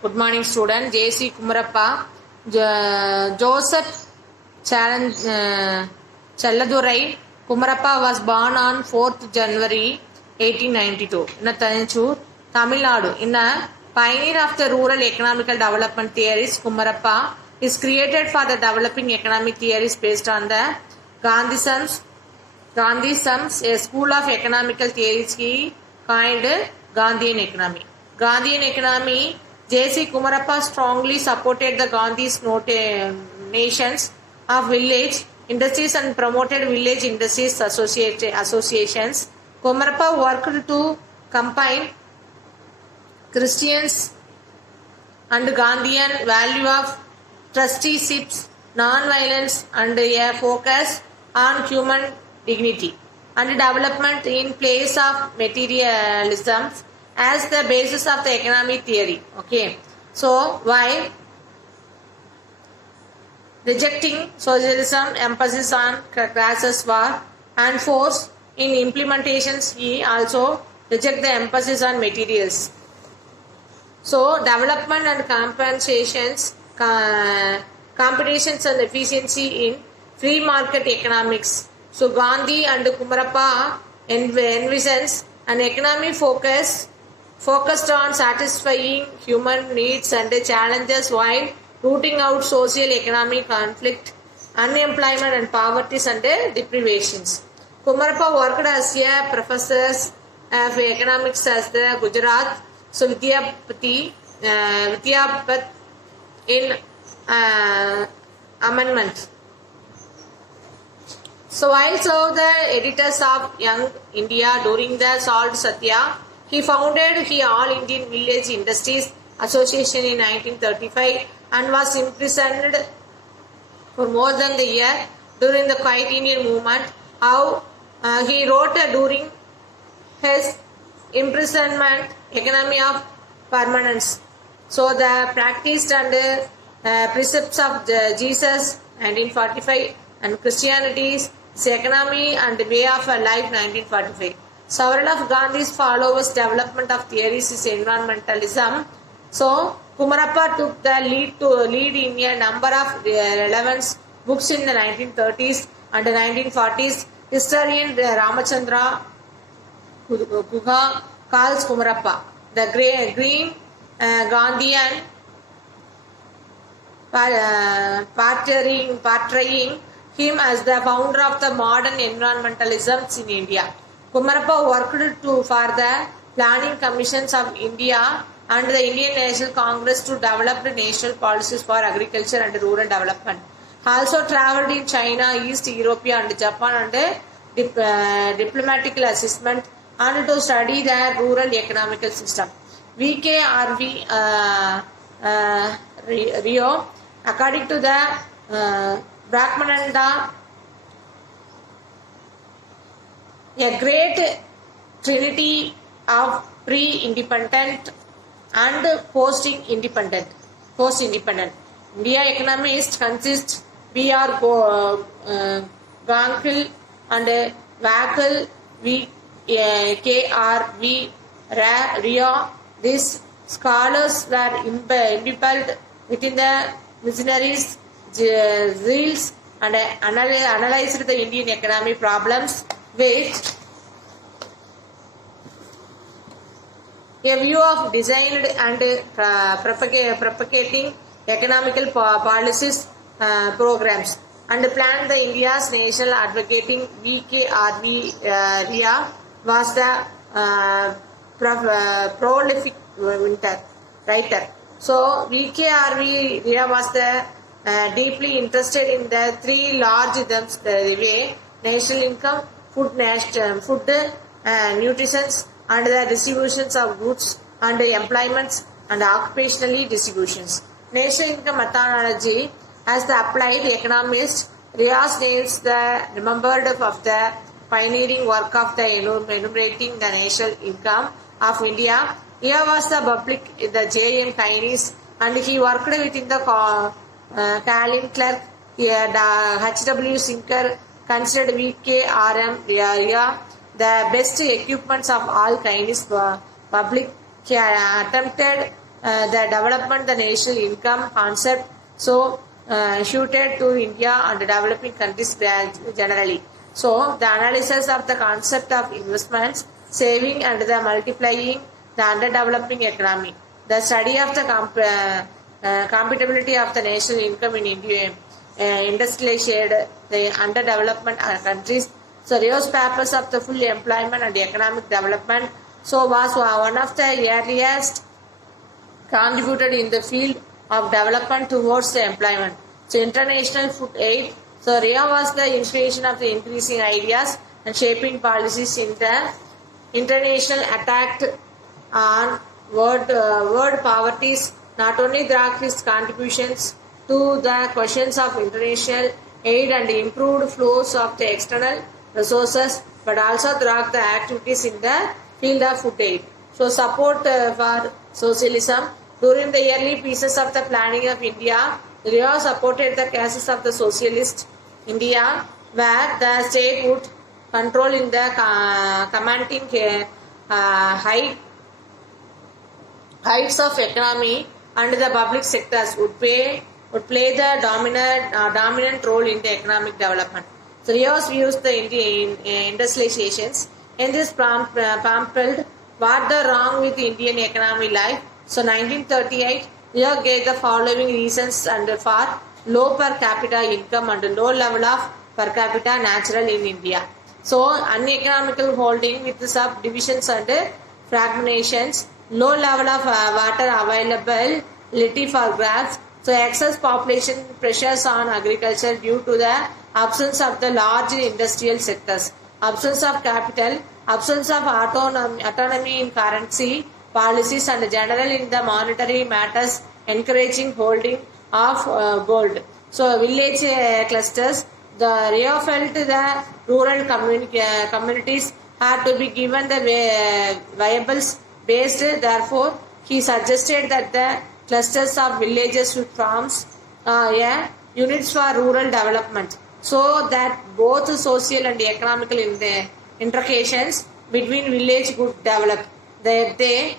Good morning, student. J.C. Kumarappa, Joseph Chelladurai Kumarappa was born on 4th January 1892 in Tanchur, Tamil Nadu. In a pioneer of the rural economical development theories, Kumarappa is created for the developing economic theories based on the Gandhisms, a school of economical theories he coined Gandhian economy. Gandhian economy, J.C. Kumarappa strongly supported the Gandhi's notions of village industries and promoted village industries associations. Kumarappa worked to combine Christians and Gandhian value of trusteeships, non-violence and a focus on human dignity and development in place of materialism as the basis of the economic theory. Okay, so while rejecting socialism, emphasis on classes war and force in implementations, he also reject the emphasis on materials. So development and competitions and efficiency in free market economics. So Gandhi and Kumarappa envisions an economy focused on satisfying human needs and challenges while rooting out social economic conflict, unemployment and poverty and deprivations. Kumarappa worked as a professor of economics at the Gujarat Vidyapat in amendment. So while served the editors of Young India during the Salt Satya, he founded the All Indian Village Industries Association in 1935 and was imprisoned for more than a year during the Quiet Indian movement. How he wrote during his imprisonment, Economy of Permanence. So the practice and precepts of Jesus 1945 and Christianity's economy and way of life 1945. Several of Gandhi's followers' development of theories is environmentalism. So Kumarappa took the lead in a number of relevant books in the 1930s and 1940s. Historian Ramachandra Guha calls Kumarappa the Green Gandhian, portraying him as the founder of the modern environmentalism in India. Kumarappa worked for the planning commissions of India and the Indian National Congress to develop national policies for agriculture and rural development. Also travelled in China, East Europe and Japan and diplomatic assessment and to study the rural economical system. VKRV Rio, according to the Brahmananda, a great trinity of pre-independent and post-independent. India economists consist B.R. Gankil and Vakil VKRV Rio. These scholars were impelled within the missionaries' zeals and analyzed the Indian economy problems with a view of designed and propagating economical policies programs and planned the India's national advocating. VKRV Ria was the prolific writer. So VKRV Ria was the deeply interested in the three large themes: the way, national income, food, nutrition, and the distributions of goods and employments and occupationally distributions. National income methodology as the applied economist, Rias names the remembered of the pioneering work of the enumerating the national income of India. Here was the public the J.M. Keynes and he worked within the Calvin Clark. H.W. Sinker considered VKRM Ria the best equipments of all Chinese public. He attempted the development, the national income concept, so suited to India and developing countries generally. So the analysis of the concept of investments, saving and the multiplying the underdeveloping economy. The study of the compatibility of the national income in India, industrialized the underdevelopment countries. So Rios papers of the full employment and economic development. So was one of the earliest contributed in the field of development towards the employment. So international food aid. So Rio was the inspiration of the increasing ideas and shaping policies in the international attack on world poverties. Not only dragged his contributions to the questions of international aid and improved flows of the external resources, but also dragged the activities in the field of food aid. So support for socialism. During the early pieces of the planning of India, Rio supported the cases of the socialist India, where the state would control in the commanding heights of economy, and the public sectors would play the dominant role in the economic development. So Rios views the industrializations in this pamphlet what the wrong with Indian economy life. So 1938, Rio gave the following reasons and for low per capita income and low level of per capita natural in India. So uneconomical holding with subdivisions and fragmentations, low level of water availability for grants, so excess population pressures on agriculture due to the absence of the large industrial sectors, absence of capital, absence of autonomy in currency policies and general in the monetary matters, encouraging holding of gold. So village clusters, the Rio felt the rural communities had to be given the variables based. Therefore, he suggested that the clusters of villages should form units for rural development, so that both social and economical interactions between village could develop. They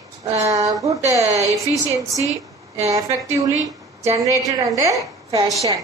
good efficiency effectively generated and fashion.